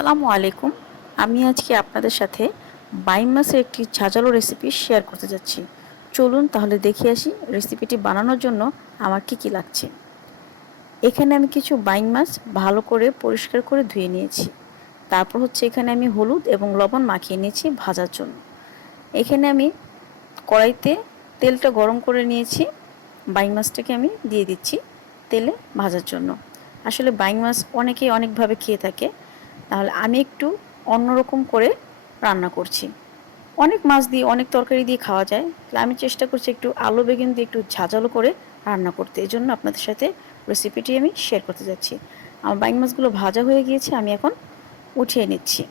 আসসালামু আলাইকুম। আমি আজকে আপনাদের সাথে বাইম মাছের একটি ঝাঁঝালো রেসিপি শেয়ার করতে যাচ্ছি। চলুন তাহলে দেখে আসি রেসিপিটি বানানোর জন্য আমার কি লাগছে। এখানে আমি কিছু বাইম মাছ ভালো করে পরিষ্কার করে ধুয়ে নিয়েছি। তারপর এখানে আমি হলুদ এবং লবণ মাখিয়ে নিয়েছি ভাজার জন্য। এখানে আমি কড়াইতে তেলটা গরম করে নিয়েছি। বাইম মাছটাকে আমি দিয়ে দিচ্ছি তেলে ভাজার জন্য। আসলে বাইম মাছ অনেকেই অনেকভাবে খেয়ে থাকে, তাহলে আমি একটু অন্যরকম করে রান্না করছি। অনেক মাছ দিয়ে অনেক তরকারি দিয়ে খাওয়া যায়, তাহলে আমি চেষ্টা করছি একটু আলু বেগুন দিয়ে একটু ঝাঁঝালো করে রান্না করতে। এই জন্য আপনাদের সাথে রেসিপিটি আমি শেয়ার করতে যাচ্ছি। আমার বাইম মাছগুলো ভাজা হয়ে গিয়েছে, আমি এখন উঠিয়ে নিচ্ছি।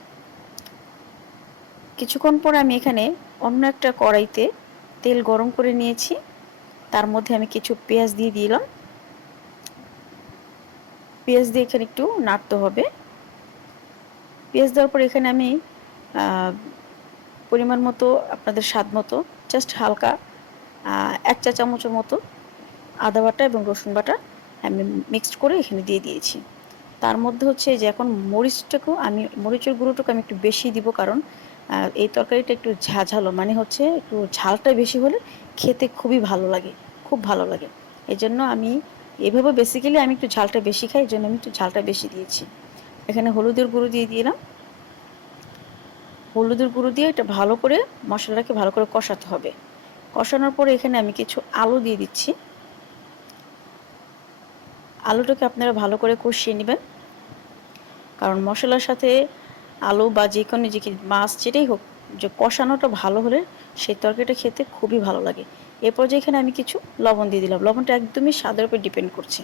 কিছুক্ষণ পরে আমি এখানে অন্য একটা কড়াইতে তেল গরম করে নিয়েছি। তার মধ্যে আমি কিছু পেঁয়াজ দিয়ে দিলাম। পেঁয়াজ দিয়ে এখানে একটু নাড়তে হবে। পেঁয়াজ দেওয়ার পর এখানে আমি পরিমাণ মতো আপনাদের স্বাদ মতো জাস্ট হালকা 1 চা চামচের মতো আদা বাটা এবং রসুন বাটা আমি মিক্সড করে এখানে দিয়ে দিয়েছি। তার মধ্যে যে এখন মরিচের গুঁড়োটাকে আমি একটু বেশি দিব, কারণ এই তরকারিটা একটু ঝাঁঝালো, মানে একটু ঝালটা বেশি হলে খেতে খুবই ভালো লাগে, খুব ভালো লাগে। এই জন্য আমি এভাবে বেসিক্যালি আমি একটু ঝালটা বেশি খাই, এই জন্য আমি একটু ঝালটা বেশি দিয়েছি। এখানে হলুদের গুঁড়ো দিয়ে দিলাম। হলুদের গুঁড়ো দিয়ে এটা ভালো করে মশলাটাকে ভালো করে কষাতে হবে। কষানোর পরে এখানে আমি কিছু আলু দিয়ে দিচ্ছি। আলুটাকে আপনারা ভালো করে কষিয়ে নেবেন, কারণ মশলার সাথে আলু বা যে কোনো মাছ যেটাই হোক, যে কষানোটা ভালো হলে সেই তরকারিটা খেতে খুবই ভালো লাগে। এরপর এখানে আমি কিছু লবণ দিয়ে দিলাম। লবণটা একদমই স্বাদের উপর ডিপেন্ড করছে,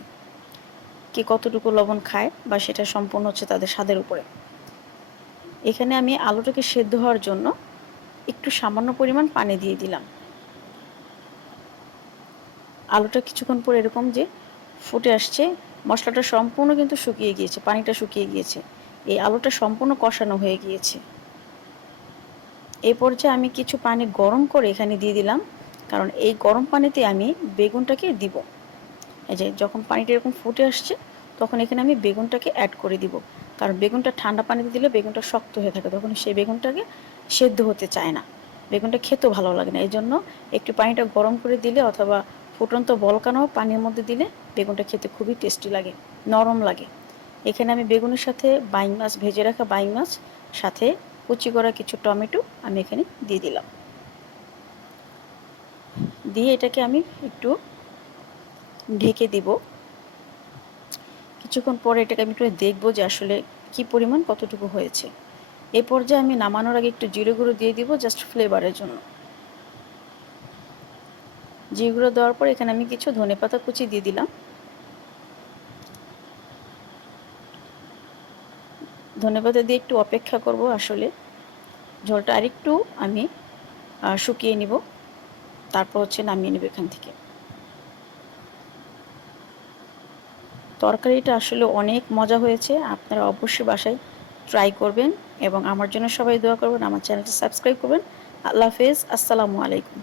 কে কতটুকু লবণ খায় বা সেটা সম্পূর্ণ তাদের স্বাদের উপরে। এখানে আমি আলুটাকে সেদ্ধ হওয়ার জন্য একটু সামান্য পরিমাণ পানি দিয়ে দিলাম। আলুটা কিছুক্ষণ পরে এরকম যে ফুটে আসছে, মশলাটা সম্পূর্ণ কিন্তু শুকিয়ে গিয়েছে, পানিটা শুকিয়ে গিয়েছে, এই আলুটা সম্পূর্ণ কষানো হয়ে গিয়েছে। এই পর্যায়ে আমি কিছু পানি গরম করে এখানে দিয়ে দিলাম, কারণ এই গরম পানিতে আমি বেগুনটাকে দিব। এই যে যখন পানিটা এরকম ফুটে আসছে, তখন এখানে আমি বেগুনটাকে অ্যাড করে দিব, কারণ বেগুনটা ঠান্ডা পানিতে দিলে বেগুনটা শক্ত হয়ে থাকে, তখন সেই বেগুনটাকে সেদ্ধ হতে চায় না, বেগুনটা খেতেও ভালো লাগে না। এই জন্য একটু পানিটা গরম করে দিলে অথবা ফুটন্ত বলকানো পানির মধ্যে দিলে বেগুনটা খেতে খুবই টেস্টি লাগে, নরম লাগে। এখানে আমি বেগুনের সাথে বাইম মাছ, ভেজে রাখা বাইম মাছ, সাথে কুচি করা কিছু টমেটো আমি এখানে দিয়ে দিলাম। দিয়ে এটাকে আমি একটু ঢেকে দিব। কিছুক্ষণ পরে এটাকে আমি একটু দেখবো যে আসলে কি পরিমাণ কতটুকু হয়েছে। এই পর্যায়ে আমি নামানোর আগে একটু জিরে গুঁড়ো দিয়ে দিব, জাস্ট ফ্লেভারের জন্য। জিরে গুঁড়ো দেওয়ার পর এখানে আমি কিছু ধনেপাতা কুচি দিয়ে দিলাম। ধনেপাতা দিয়ে একটু অপেক্ষা করব, আসলে ঝোলটা আরেকটু আমি শুকিয়ে নিব, তারপর নামিয়ে নেব এখান থেকে। তরকারিটা আসলে অনেক মজা হয়েছে, আপনারা অবশ্যই বাসায় ট্রাই করবেন এবং আমার জন্য সবাই দোয়া করবেন, আমার চ্যানেলটি সাবস্ক্রাইব করবেন। আল্লাহ হাফেজ, আসসালামু আলাইকুম।